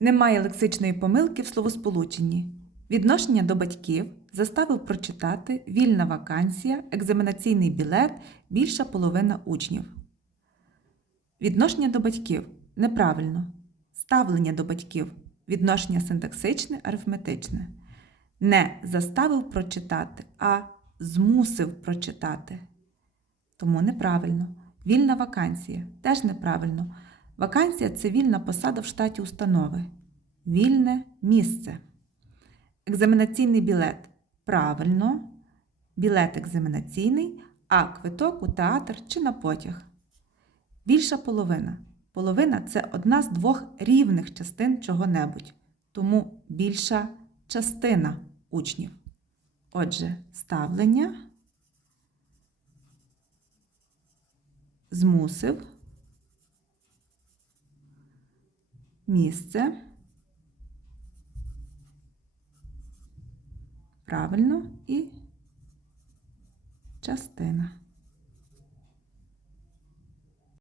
Немає лексичної помилки в словосполученні. Відношення до батьків заставив прочитати вільна вакансія, екзаменаційний білет, більша половина учнів. Відношення до батьків неправильно. Ставлення до батьків відношення синтаксичне, арифметичне. Не заставив прочитати, а змусив прочитати. Тому неправильно. Вільна вакансія теж неправильно. Вакансія це вільна посада в штаті установи. Вільне місце. Екзаменаційний білет правильно. Білет екзаменаційний, а квиток у театр чи на потяг. Більша половина. Половина це одна з двох рівних частин чого-небудь. Тому більша частина учнів. Отже, ставлення змусив місце. Правильно і частина.